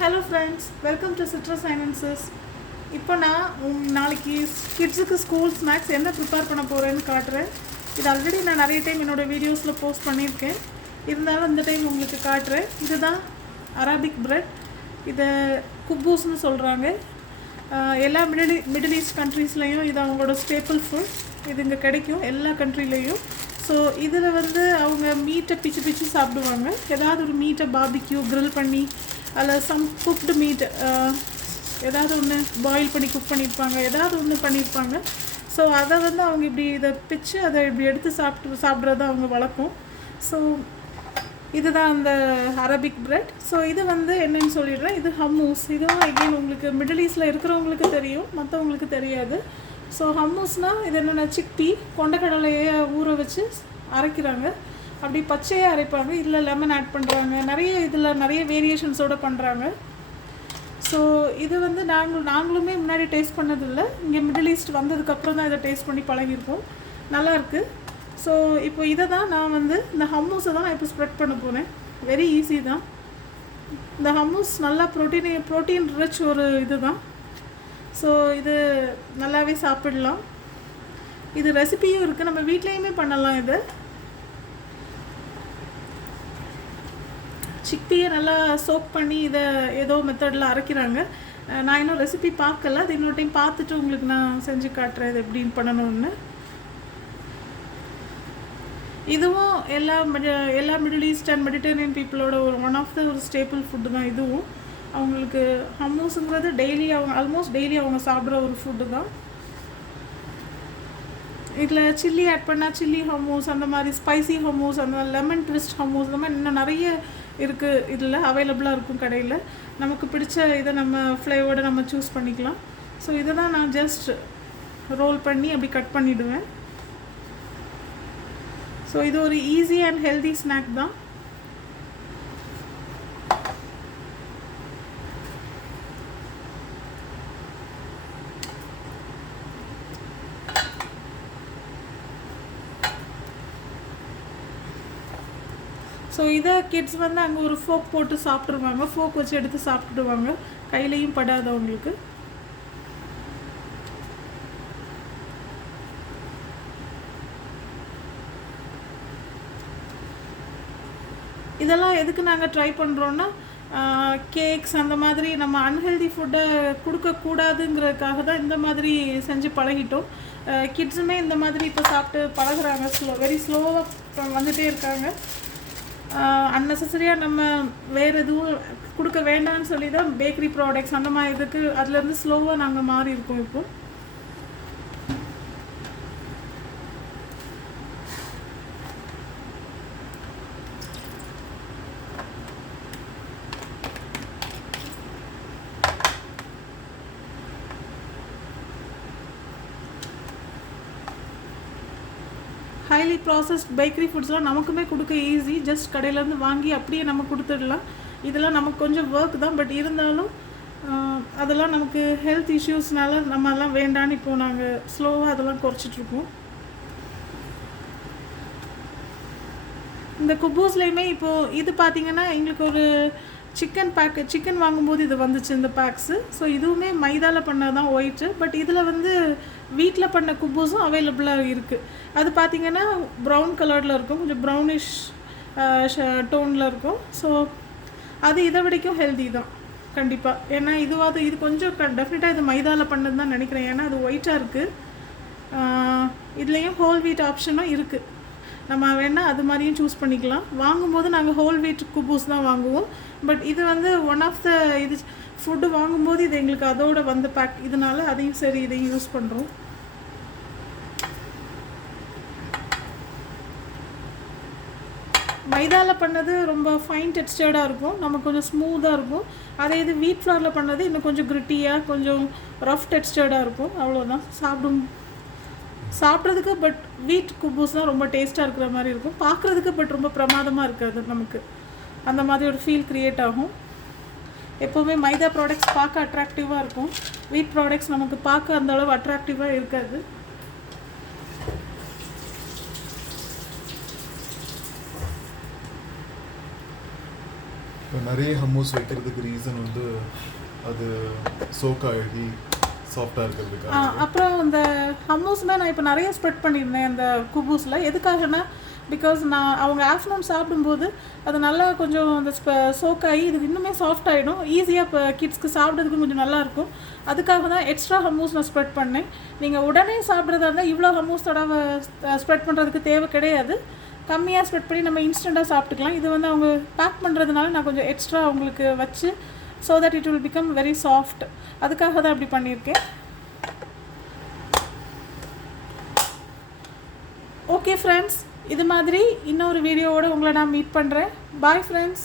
Hello friends, welcome to citrus finances. இப்போ நான் நாளைக்கு கிட்ஸுக்கு ஸ்கூல் ஸ்நாக்ஸ் என்ன ப்ரிப்பேர் பண்ண போகிறேன்னு காட்டுறேன். இது ஆல்ரெடி நான் நிறைய டைம் என்னோடய வீடியோஸில் போஸ்ட் பண்ணியிருக்கேன். இருந்தாலும் இந்த டைம் உங்களுக்கு காட்டுறேன். இதுதான் அரபிக் பிரெட். இதை குப்பூஸ்னு சொல்கிறாங்க. எல்லா மிடில் ஈஸ்ட் கண்ட்ரீஸ்லேயும் இது அவங்களோட ஸ்டேப்பிள் ஃபுட். இது இங்கே கிடைக்கும் எல்லா கண்ட்ரிலேயும். ஸோ இதில் அவங்க மீட்டை பிச்சு சாப்பிடுவாங்க. ஏதாவது ஒரு மீட்டை பார்பிக்யூ க்ரில் பண்ணி அதில் சம் குக்டு மீட் ஏதாவது ஒன்று பாயில் பண்ணி குக் பண்ணியிருப்பாங்க, ஏதாவது ஒன்று பண்ணியிருப்பாங்க. ஸோ அதை அவங்க இப்படி இதை பிச்சு அதை இப்படி எடுத்து சாப்பிட்றது அவங்க வழக்கம். ஸோ இதுதான் அந்த அரபிக் பிரெட். ஸோ இது என்னன்னு சொல்லிடுறேன். இது ஹம்மூஸ். இதுவும் எகெயின் உங்களுக்கு மிடில் ஈஸ்டில் இருக்கிறவங்களுக்கு தெரியும், மற்றவங்களுக்கு தெரியாது. ஸோ ஹம்மூஸ்னால் இது என்னென்ன, சிக்பி கொண்டக்கடலையை ஊற வச்சு அரைக்கிறாங்க. அப்படி பச்சையாக அரைப்பாங்க, இதில் லெமன் ஆட் பண்ணுறாங்க, நிறைய வேரியேஷன்ஸோடு பண்ணுறாங்க. ஸோ இது நாங்களுமே முன்னாடி டேஸ்ட் பண்ணதில்லை. இங்கே மிடில் ஈஸ்ட் வந்ததுக்கப்புறம் தான் இதை டேஸ்ட் பண்ணி பழகிருக்கோம். நல்லாயிருக்கு. ஸோ இப்போ இதை தான் நான் இந்த ஹம்மூஸை தான் நான் இப்போ ஸ்ப்ரெட் பண்ண போகிறேன். வெரி ஈஸி தான். இந்த ஹம்மூஸ் நல்லா ப்ரோட்டீன் ரிச் ஒரு இது தான். ஸோ இது நல்லாவே சாப்பிடலாம். இது ரெசிபியும் இருக்குது, நம்ம வீட்லேயுமே பண்ணலாம். இது சிக்பியை நல்லா சோக் பண்ணி இதை ஏதோ மெத்தடில் அரைக்கிறாங்க. நான் இன்னும் ரெசிபி பார்க்கல. அது இன்னொரு டைம் பார்த்துட்டு உங்களுக்கு நான் செஞ்சு காட்டுறேன் இது எப்படின்னு பண்ணணும்னு. இதுவும் எல்லா மிடில் ஈஸ்ட் அண்ட் மெடிட்டரேனியன் பீப்புளோட ஒன் ஆஃப் த ஒரு ஸ்டேபிள் ஃபுட்டு தான் இதுவும். அவங்களுக்கு ஹம்மூஸுங்கிறது ஆல்மோஸ்ட் டெய்லி அவங்க சாப்பிட்ற ஒரு ஃபுட்டு தான். இதில் சில்லி ஆட் பண்ணால் சில்லி ஹம்மூஸ், அந்த மாதிரி ஸ்பைசி ஹம்மூஸ், அந்த லெமன் ட்விஸ்ட் ஹம்மூஸ், அந்த மாதிரி இன்னும் நிறைய இருக்குது. இதில் அவைலபிளாக இருக்கும் கடையில். நமக்கு பிடிச்ச இதை நம்ம ஃப்ளேவரோட நம்ம சூஸ் பண்ணிக்கலாம். ஸோ இதை தான் நான் ஜஸ்ட் ரோல் பண்ணி அப்படி கட் பண்ணிவிடுவேன். ஸோ இது ஒரு ஈஸி அண்ட் ஹெல்தி ஸ்நாக் தான். ஸோ இதை கிட்ஸ் அங்கே ஒரு ஃபோக் போட்டு சாப்பிட்ருவாங்க. ஃபோக் வச்சு எடுத்து சாப்பிட்டுடுவாங்க, கையிலையும் படாதவங்களுக்கு. இதெல்லாம் எதுக்கு நாங்கள் ட்ரை பண்ணுறோன்னா, கேக்ஸ் அந்த மாதிரி நம்ம அன்ஹெல்தி ஃபுட்டை கொடுக்கக்கூடாதுங்கிறதுக்காக தான் இந்த மாதிரி செஞ்சு பழகிட்டோம். கிட்ஸுமே இந்த மாதிரி இப்போ சாப்பிட்டு பழகுறாங்க. வெரி ஸ்லோவாக வந்துகிட்டே இருக்காங்க. அன்னெசரியாக நம்ம வேறு எதுவும் கொடுக்க வேண்டாம்னு சொல்லி தான் பேக்கரி ப்ராடக்ட்ஸ் அந்த மாதிரி இதுக்கு அதுலேருந்து ஸ்லோவாக நாங்கள் மாறி இருக்கோம். இப்போ ஹைலி ப்ராசஸ்ட் பேக்கரி ஃபுட்ஸ்லாம் நமக்குமே கொடுக்க ஈஸி. ஜஸ்ட் கடையிலேருந்து வாங்கி அப்படியே நம்ம கொடுத்துடலாம். இதெல்லாம் நமக்கு கொஞ்சம் ஒர்க் தான். பட் இருந்தாலும் அதெல்லாம் நமக்கு ஹெல்த் இஷ்யூஸ்னால நம்ம எல்லாம் வேண்டான்னு இப்போது நாங்கள் ஸ்லோவாக அதெல்லாம் குறைச்சிட்ருக்கோம். இந்த குப்பூஸ்லேயுமே இப்போது இது பார்த்திங்கன்னா எங்களுக்கு ஒரு சிக்கன் வாங்கும்போது இது வந்துச்சு இந்த பேக்ஸு. ஸோ இதுவுமே மைதாவில் பண்ணது தான் ஒயிட்டு. பட் இதில் வீட்டில் பண்ண குப்பூஸும் அவைலபிளாக இருக்குது. அது பார்த்திங்கன்னா ப்ரௌன் கலரில் இருக்கும், கொஞ்சம் ப்ரௌனிஷ் டோனில் இருக்கும். ஸோ அது இதை விடைக்கும் ஹெல்தி தான் கண்டிப்பாக. ஏன்னா இது கொஞ்சம் டெஃபினட்டாக இது மைதாவில் பண்ணது தான் நினைக்கிறேன். ஏன்னா அது ஒயிட்டாக இருக்குது. இதுலேயும் ஹோல் வீட் ஆப்ஷனும் இருக்குது. நம்ம வேணால் அது மாதிரியும் சூஸ் பண்ணிக்கலாம். வாங்கும்போது நாங்கள் ஹோல் வீட் குப்பூஸ் தான் வாங்குவோம். பட் இது ஒன் ஆஃப் த இது ஃபுட்டு வாங்கும்போது இது எங்களுக்கு அதோட பேக். இதனால அதையும் சரி இதையும் யூஸ் பண்ணுறோம். மைதாவில் பண்ணது ரொம்ப ஃபைன் டெக்ஸ்டர்டாக இருக்கும், நமக்கு கொஞ்சம் ஸ்மூத்தாக இருக்கும். அதே இது வீட் ஃப்ளாரில் பண்ணது இன்னும் கொஞ்சம் கிரிட்டியாக கொஞ்சம் ரஃப் டெக்ஸ்டர்டாக இருக்கும். அவ்வளோதான் சாப்பிட்றதுக்கு. பட் வீட் குப்பூஸ் தான் ரொம்ப டேஸ்ட்டாக இருக்கிற மாதிரி இருக்கும் பார்க்குறதுக்கு. பட் ரொம்ப பிரமாதமாக இருக்காது, நமக்கு அந்த மாதிரி ஒரு ஃபீல் க்ரியேட் ஆகும். எப்போவுமே மைதா ப்ராடக்ட்ஸ் பார்க்க அட்ராக்டிவாக இருக்கும். வீட் ப்ராடக்ட்ஸ் நமக்கு பார்க்க அந்த அளவு அட்ராக்டிவாக இருக்காது. இப்போ நிறைய ஹம்மூஸ் வைக்கிறதுக்கு ரீசன் வந்து அது சோக் ஆகி சாஃப்டாக இருக்கிறதுக்காக. அப்புறம் இந்த ஹம்மூஸுமே நான் இப்போ நிறைய ஸ்ப்ரெட் பண்ணியிருந்தேன் அந்த குபூஸில். எதுக்காகனா பிகாஸ் நான் அவங்க ஆஃப்டர்நூன் சாப்பிடும்போது அது நல்லா கொஞ்சம் அந்த சோக் ஆகி இது இன்னுமே சாஃப்ட் ஆகிடும், ஈஸியாக இப்போ கிட்ஸ்க்கு சாப்பிட்றதுக்கு கொஞ்சம் நல்லாயிருக்கும். அதுக்காக தான் எக்ஸ்ட்ரா ஹம்மூஸ் நான் ஸ்ப்ரெட் பண்ணேன். நீங்கள் உடனே சாப்பிட்றதா இருந்தால் இவ்வளோ ஹம்மூஸ் தடவை ஸ்ப்ரெட் பண்ணுறதுக்கு தேவை கிடையாது. கம்மியாக ஸ்ப்ரெட் பண்ணி நம்ம இன்ஸ்டண்ட்டாக சாப்பிட்டுக்கலாம். இது வந்து அவங்க பேக் பண்ணுறதுனால நான் கொஞ்சம் எக்ஸ்ட்ரா அவங்களுக்கு வச்சு so that it will become very soft. அதுக்காக தான் அப்படி பண்ணியிருக்கேன். ஓகே ஃப்ரெண்ட்ஸ், இது மாதிரி இன்னொரு வீடியோவோடு உங்களை நான் மீட் பண்ணுறேன். Bye friends.